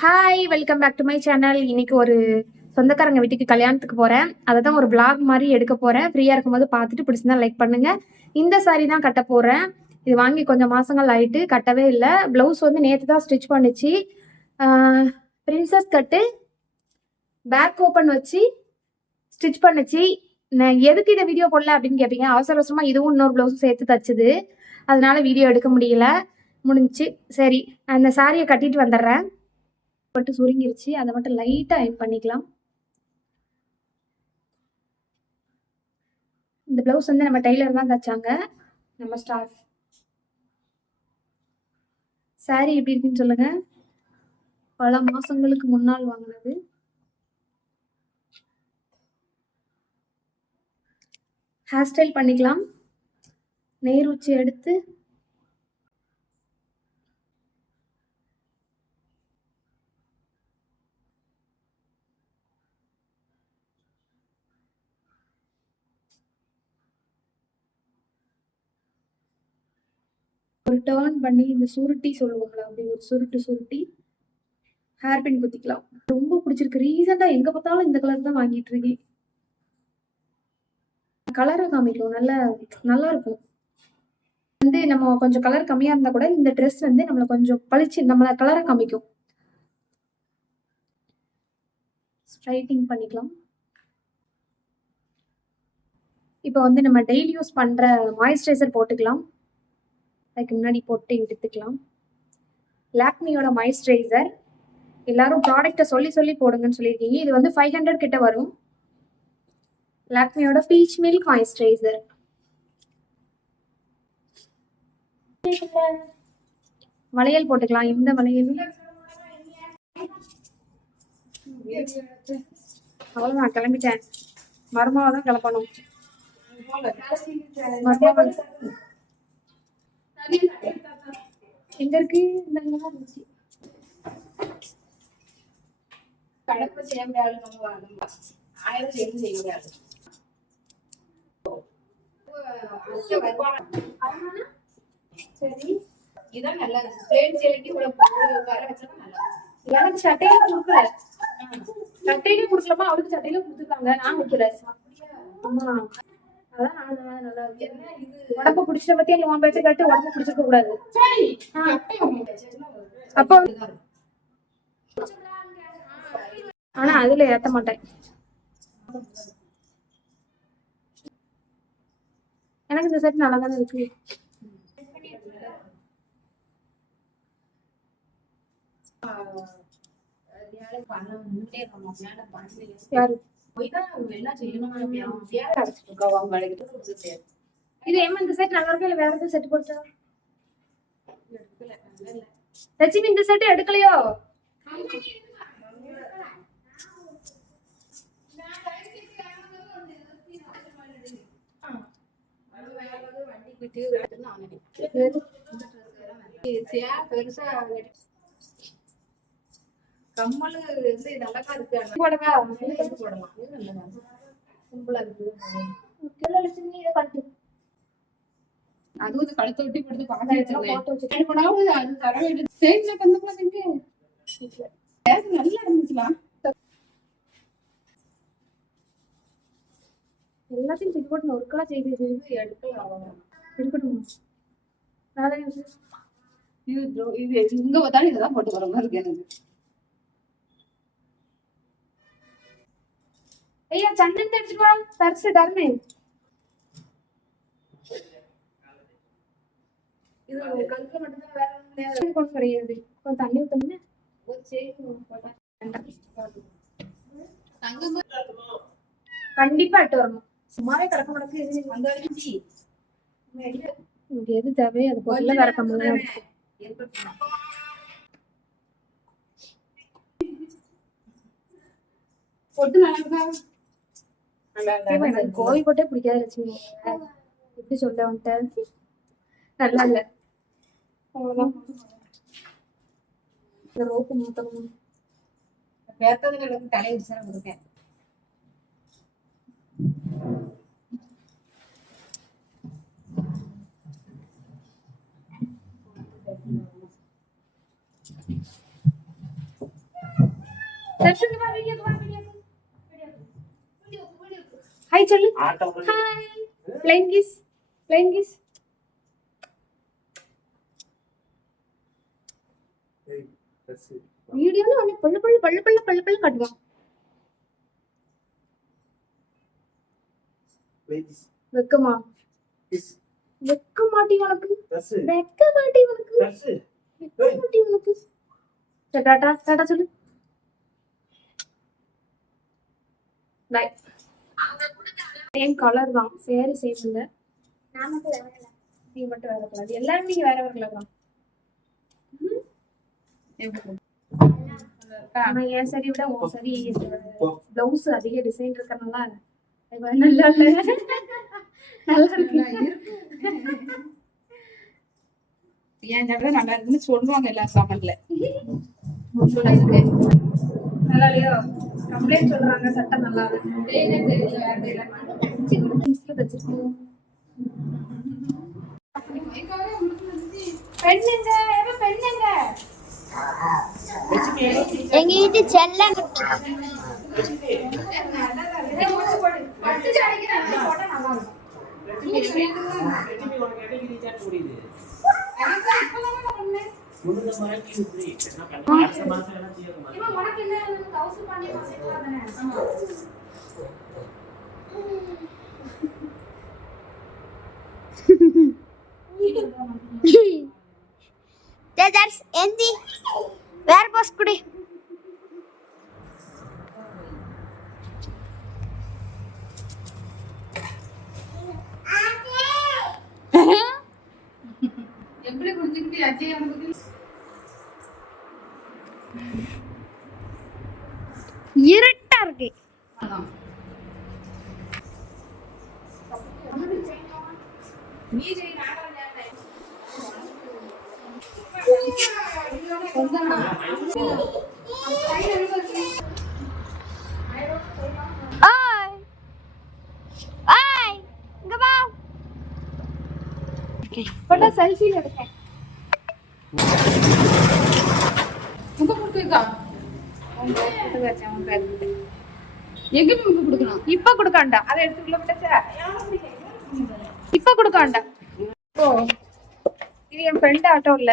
Hi welcome back to my channel. இன்னைக்கு ஒரு சொந்தக்காரங்க வீட்டுக்கு கல்யாணத்துக்கு போறேன். அதை தான் ஒரு vlog மாதிரி எடுக்க போறேன். ஃப்ரீயா இருக்கும்போது பார்த்துட்டு பிடிச்சிருந்தா லைக் பண்ணுங்க. இந்த saree தான் கட்ட போறேன். இது வாங்கி கொஞ்சம் மாசங்கள் ஆயிட்டு கட்டவே இல்லை. பிளவுஸ் வந்து நேற்று தான் ஸ்டிச் பண்ணிச்சு. பிரின்சஸ் கட்டு பேக் ஓப்பன் வச்சு ஸ்டிச் பண்ணுச்சு. நான் எதுக்கு இதை வீடியோ போடல அப்படின்னு கேட்பீங்க. அவசர அவசரமா இதுவும் இன்னொரு பிளவுஸும் சேர்த்து தச்சுது, அதனால வீடியோ எடுக்க முடிஞ்சிச்சு. சரி, அந்த சாரியை கட்டிட்டு வந்துடுறேன். மட்டும் சுருங்கிருச்சு, அதை மட்டும் லைட்டா அயன் பண்ணிக்கலாம். இந்த பிளவுஸ் வந்து நம்ம டெய்லர் தான் தச்சாங்க, நம்ம ஸ்டாஃப். சாரி எப்படி இருக்குன்னு சொல்லுங்க. பல மாசங்களுக்கு முன்னால் வாங்கினது. ஹேர் ஸ்டைல் பண்ணிக்கலாம். நேர் உச்சி எடுத்து ஒரு டர்ன் பண்ணி இந்த சுருட்டி சொல்லுவாங்களா, அப்படி ஒரு சுருட்டி ஹேர் பின் குத்திக்கலாம். ரொம்ப பிடிச்சிருக்கு. ரீசெண்டா எங்க பார்த்தாலும் இந்த கலர் தான் வாங்கிட்டு இருக்கேன். கலரை காமிக்கும், நல்லா இருக்கும். வந்து நம்ம கொஞ்சம் கலர் கம்மியா இருந்தா கூட இந்த ட்ரெஸ் வந்து நம்மள கொஞ்சம் பளிச்சு நம்மள கலரை காமிக்கும். ஸ்ட்ரைட்டிங் பண்ணிக்கலாம். இப்போ வந்து நம்ம டெய்லி யூஸ் பண்ற மாய்ஸ்சரைசர் போட்டுக்கலாம். அதுக்கு முன்னாடி போட்டு எடுத்துக்கலாம். லாக்மியோட மாய்ஸ்சரைசர். எல்லாரும் ப்ராடக்ட்டை சொல்லி போடுங்கன்னு சொல்லியிருக்கீங்க. இது வந்து 500 கிட்ட வரும். லாக்மியோட பீச் மில்க் மாய்ஸ்சரைசர். வளையல் போட்டுக்கலாம். இந்த வளையல் அவ்வளவுதான், கிளம்பிட்டேன். மருமாவை தான் கிளப்பணும். எங்க இருக்கு? இந்த இருந்துச்சு. கடப்பு செய்ய முடியாது, நம்ம 1000 செய்ய முடியாது. சரி, இதான் நல்லா இருக்கு. பிளேன் சேலைக்கு வர வச்சா நல்லா இருக்கு. எனக்கு சட்டையில கொடுக்கல, சட்டையில கொடுக்கலமா, அவருக்கு சட்டையில கொடுத்துருக்காங்க, நான் வைக்கல. ஆமா, அதான் நல்லா இருக்கு. உடம்பு பிடிச்சத பத்தி நீ உன் பேச்ச கேட்டு உடம்பு பிடிச்சிருக்க கூடாது. அப்போ ஆனா அதுல ஏத்த மாட்டேன். எனக்கு இந்த செட் நல்லா தானே இருக்கு. இது ஏமா இந்த செட் நல்லா இருக்கா இல்ல வேற எதுவும் செட் போடுச்சா? லட்சுமி இந்த செட் எடுக்கலையோ? கம்மலு வந்து நல்லா இருக்கு. போடவா? போடலாம். சிம்பிளா இருக்கு. லட்சுமி இதை கட்டு. அதுவும் கழுத்தை ஒட்டி போட்டு பாக்க வச்சிருக்கேன். நல்லா இருந்துச்சுலாம். எல்லாத்தையும் தூக்கி போட்டு ஒர்க்கலா செய்து எடுக்கலாம். இருக்கட்டும். இது இங்க பார்த்தாலும் இதுதான் போட்டு வர மாதிரி இருக்கு எனக்கு. ஐயா சந்தன் தெரிஞ்சுட்டு வா, தரிசு தரமே. இது கழுத்துல மட்டும்தான், வேற ஒன்றும் கொண்டு கிடையாது. கொஞ்சம் தண்ணி ஊத்தணும்னா ஒரு செயின் போட்டா கண்டிப்பா எட்டு வரணும். சும்மாவே கிடக்க மாட்டேங்குது. அந்த வரைக்கும் எது தேவையோ அது போல வேற கம்மி பொட்டு நல்லா இருக்கா? எனக்கு கோழி போட்டே பிடிக்காது லட்சுமி. எப்படி சொல்ல வந்துட்டு நல்லா இல்ல. அவ்வளவுதான். ரோப்பு மாத்தணும். பேத்ததுல தலையை விசார கொடுக்கேன். ஹாய் சொல்லு. Hi. Flying kiss. Flying kiss. வீடியோல வந்து பல்லு பல்லு பல்லு பல்லு பல்லு பல்லு காட்டுவான். வெக்கமா? வெக்க மாட்டி உனக்கு. வெக்க மாட்டி உனக்கு. வெக்க மாட்டி உனக்கு. டாடா டாடா சொல்லு. பை. சேம் கலர் தான். சேரி சேம்ல. நான் மட்டும் வேற இல்ல. நீ மட்டும் வேற கலர். எல்லாரும் நீங்க வேற வேற கலர் தான். ஆனா என் சரி விட உன் சரி பிளவுஸ் அதிக டிசைன் இருக்கறனால நல்லா இல்ல. நல்லா இருக்கு. ஏன் ஜாட நல்லா இருக்குன்னு சொல்லுவாங்க எல்லா கமெண்ட்ல. நல்லா இல்லையா? கம்ப்ளைண்ட் சொல்றாங்க சட்டை நல்லா இருக்கு. தெரியல வேற தெரியல. பெண்ணுங்க எவ பெண்ணுங்க? எங்க வீட்டு செல்ல ఏంది వేరే పోసుకుడి எப்படி குடிச்சிட்டு அஜய் அனுபவி இருட்டா இருக்கு. நீ ஜெய் போட்டோ செல்ஃபி எடுக்கேன். முக கொடுத்துக்கா எங்க முக கொடுக்கணும்? இப்ப கொடுக்காண்டா. அதை எடுத்துக்குள்ள விட்டச்சா இப்ப கொடுக்காண்டா. ஓ இது என் ஃப்ரெண்ட் ஆட்டோ இல்ல.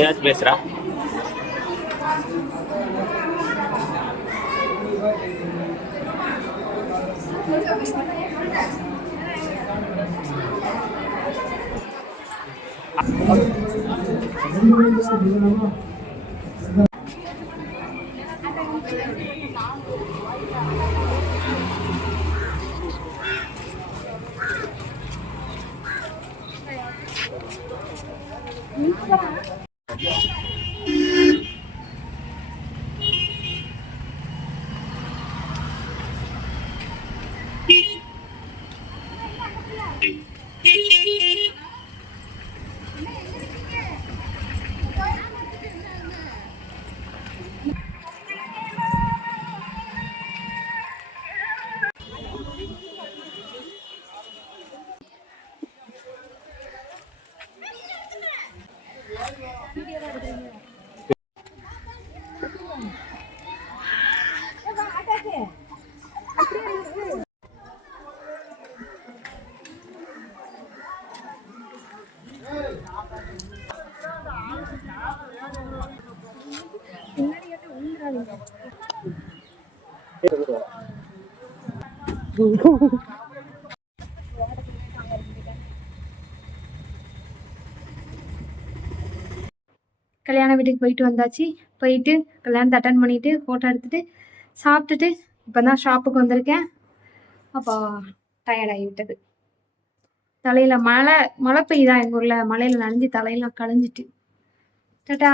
ஏதாச்சும் பேசுறா? கல்யாண வீட்டுக்கு போயிட்டு வந்தாச்சு. போயிட்டு கல்யாணத்தை அட்டன் பண்ணிட்டு ஃபோட்டோ எடுத்துட்டு சாப்பிட்டுட்டு இப்போ தான் ஷாப்புக்கு வந்திருக்கேன். அப்போ டயர்டாகி விட்டது. தலையில் மழை பெய்யுதா எங்கள் ஊரில். மழையில் நனைஞ்சு தலையெல்லாம் களைஞ்சிட்டு. டாட்டா.